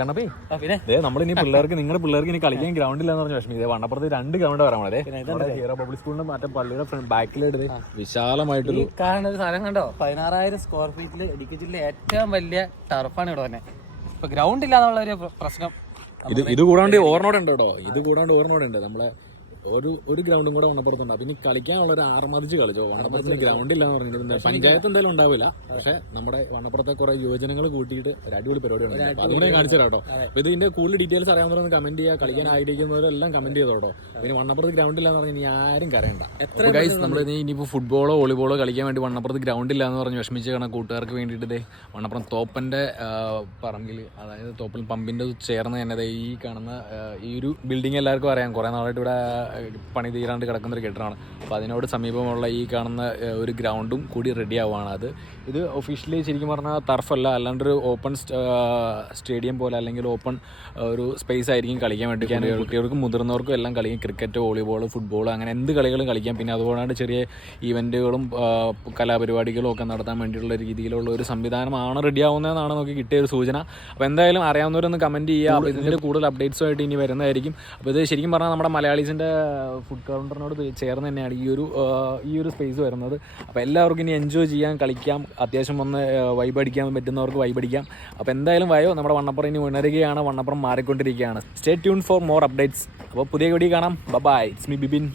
കണ്ണപ്പേ നമ്മളിനി നിങ്ങളുടെ പിള്ളേർക്ക് ഇനി കളിക്കാൻ ഗ്രൗണ്ട് ഇല്ലാന്ന് പറഞ്ഞ വിഷമം. ഇതേ വണ്ണപ്പുറത്ത് 2 ഗ്രൗണ്ട് വരാൻ മതി. ഹീറോ പബ്ലിക് സ്കൂളിന്റെ മറ്റേ പള്ളിയുടെ ബാക്കിലെടുത്ത് വിശാലമായിട്ടൊരു കാണുന്ന ഒരു സ്ഥലം കണ്ടോ, 16,000 സ്ക്വയർ ഫീറ്റിൽ ഇടുക്കി ജില്ലയിലെ ഏറ്റവും വലിയ ടർഫാണ് ഇവിടെ തന്നെ. ഇപ്പൊ ഗ്രൗണ്ട് ഇല്ലാന്നുള്ള ഒരു പ്രശ്നം. ഇത് കൂടാണ്ട് ഓർണോടുണ്ട് കേട്ടോ. ഇത് കൂടാണ്ട് ഓർണോടുണ്ട്. നമ്മളെ ഒരു ഗ്രൗണ്ടും കൂടെ വണ്ണപ്പുറത്തുണ്ട്. പിന്നെ കളിക്കാനുള്ള ഒരു ആർമതിച്ച് കളിച്ചോ. വണ്ണപ്പുറത്തിന് ഗ്രൗണ്ട് ഇല്ലാന്ന് പറഞ്ഞിട്ടുണ്ട്. പഞ്ചായത്ത് എന്തായാലും ഉണ്ടാവില്ല. പക്ഷെ നമ്മുടെ വണ്ണപ്പുറത്തെ കുറെ യുവജനങ്ങൾ കൂട്ടിയിട്ട് ഒരു അടിപൊളി പരിപാടിയാണ്. അതുകൂടെ കാണിച്ചു തരാം കേട്ടോ. അപ്പൊ ഇതിന്റെ കൂടുതൽ ഡീറ്റെയിൽസ് അറിയാവുന്നവരൊന്ന് കമന്റ് ചെയ്യുക. കളിക്കാൻ ആഗ്രഹിക്കുന്നവരെല്ലാം കമന്റ് ചെയ്തോട്ടോ. പിന്നെ വണ്ണപ്പുറത്ത് ഗ്രൗണ്ട് ഇല്ലാന്ന് പറഞ്ഞാൽ ഇനി ആരും കരയണ്ട. നമ്മൾ ഇനിയിപ്പോൾ ഫുട്ബോളോ വോളിബോളോ കളിക്കാൻ വേണ്ടി വണ്ണപ്പുറത്ത് ഗ്രൗണ്ട് ഇല്ലാന്ന് പറഞ്ഞ് വിഷമിച്ച് കാണാൻ കൂട്ടുകാർക്ക് വേണ്ടിയിട്ട് വണ്ണപ്പുറം തോപ്പന്റെ പറമ്പിൽ, അതായത് തോപ്പൽ പമ്പിന്റെ ചേർന്ന് തന്നെ ഈ കാണുന്ന ഈ ഒരു ബിൽഡിംഗ് എല്ലാവർക്കും അറിയാം. കുറെ നാളായിട്ട് ഇവിടെ പണി തീരാണ്ട് കിടക്കുന്ന ഒരു കെട്ടിടമാണ്. അപ്പോൾ അതിനോട് സമീപമുള്ള ഈ കാണുന്ന ഒരു ഗ്രൗണ്ടും കൂടി റെഡി ആവുകയാണ്. ഇത് ഒഫീഷ്യലി ശരിക്കും പറഞ്ഞാൽ ടർഫല്ല, അല്ലാണ്ടൊരു ഓപ്പൺ സ്റ്റേഡിയം പോലെ അല്ലെങ്കിൽ ഓപ്പൺ ഒരു സ്പേസ് ആയിരിക്കും കളിക്കാൻ വേണ്ടി. കുട്ടികൾക്കും മുതിർന്നവർക്കും എല്ലാം കളിക്കും. ക്രിക്കറ്റ്, വോളിബോൾ, ഫുട്ബോൾ, അങ്ങനെ എന്ത് കളികളും കളിക്കാം. പിന്നെ അതുകൊണ്ടാണ് ചെറിയ ഈവൻറ്റുകളും കലാപരിപാടികളും ഒക്കെ നടത്താൻ വേണ്ടിയിട്ടുള്ള രീതിയിലുള്ള ഒരു സംവിധാനമാണ് റെഡി ആവുന്നതെന്നാണ് നമുക്ക് കിട്ടിയ ഒരു സൂചന. അപ്പോൾ എന്തായാലും അറിയാവുന്നവരൊന്ന് കമൻറ്റ് ചെയ്യുക. അപ്പോൾ ഇതിൻ്റെ കൂടുതൽ അപ്ഡേറ്റ്സുമായിട്ട് ഇനി വരുന്നതായിരിക്കും. അപ്പോൾ ഇത് ശരിക്കും പറഞ്ഞാൽ നമ്മുടെ മലയാളീസിൻ്റെ ഫുഡ് കൗണ്ടറിനോട് ചേർന്ന് തന്നെയാണ് ഈ ഒരു സ്പേസ് വരുന്നത്. അപ്പോൾ എല്ലാവർക്കും ഇനി എൻജോയ് ചെയ്യാൻ, കളിക്കാം, അത്യാവശ്യം വന്ന് വൈബ് അടിക്കാൻ പറ്റുന്നവർക്ക് വൈബ് അടിക്കാം. അപ്പോൾ എന്തായാലും വയോ, നമ്മുടെ വണ്ണപ്പുറം ഇനി ഉണരുകയാണ്. വണ്ണപ്പുറം മാറിക്കൊണ്ടിരിക്കുകയാണ്. Stay tune for more updates. അപ്പോൾ പുതിയ വീഡിയോ കാണാം. Bye, it's me Bibin.